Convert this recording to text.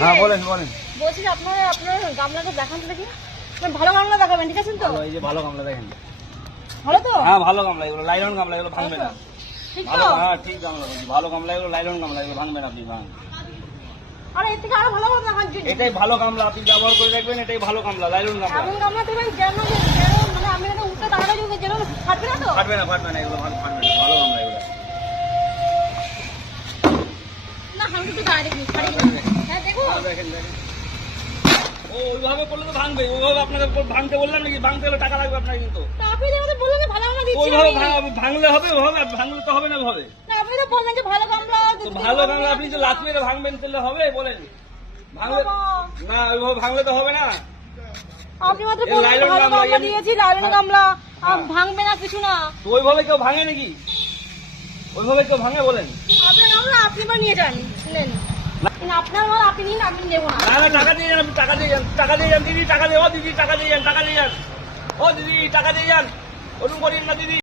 হ্যাঁ বলেন বলেন। বলছি যে আপনারা আপনার গামলাটা দেখান তো দেখি। ভালো গামলা দেখাবেন ঠিক আছে তো? এই যে ভালো গামলা দেখেন। ভালো তো? হ্যাঁ ভালো গামলা এগুলো লাইলন গামলা এগুলো ভাঙবে না। ঠিক ভালো হ্যাঁ ঠিক গামলা বলছি। ভালো গামলা এগুলো লাইলন গামলা এগুলো ভাঙবে না আপনি ভাঙ। আর এর থেকে আরও ভালো ভালো দেখান এটাই ভালো গামলা আপনি ব্যবহার করে দেখবেন এটাই ভালো গামলা লাইলন গামলা। এমন গামলা যেন মানে আমি যেন উঠতে দাঁড়ালে যেন ফাটবে না তো? ফাটবে না ফাটবে না এগুলো ভালো ফাটবে না ভালো গামলা এগুলো। না আমি দাঁড়িয়ে দেখেন দেখেন। ও ওইভাবে করলে তো ভাঙবে। ওইভাবে আপনাকে ভাঙতে বললাম নাকি? ভাঙতে হলে টাকা লাগবে আপনাকে কিন্তু। আপনি বললেন ভালো গামলা দিচ্ছি ওইভাবে ভাঙলে হবে ভাঙলে তো হবে না ভাবে আপনি তো বললেন যে ভালো গামলা ভালো গামলা আপনি যে মেরে ভাঙবেন তাহলে হবে বলেন। ভাঙলে না ওইভাবে ভাঙলে তো হবে না। আপনি মাত্র বললেন ভালো গামলা, গামলা দিয়েছি লাইলন গামলা ভাঙবে না কিছু না। তো ওইভাবে কেউ ভাঙে নাকি? ওইভাবে কেউ ভাঙে বলেন। আপনার গামলা আপনি এবার নিয়ে যান নেন আপনার আপনি নিন টাকা দিয়ে যান, টাকা দিয়ে টাকা দিয়ে দিদি, টাকা দিয়ে, ও দিদি, টাকা দিয়ে যান, টাকা দিয়ে যান। ও দিদি, টাকা দিয়ে যান। ওরকম করেন না, দিদি।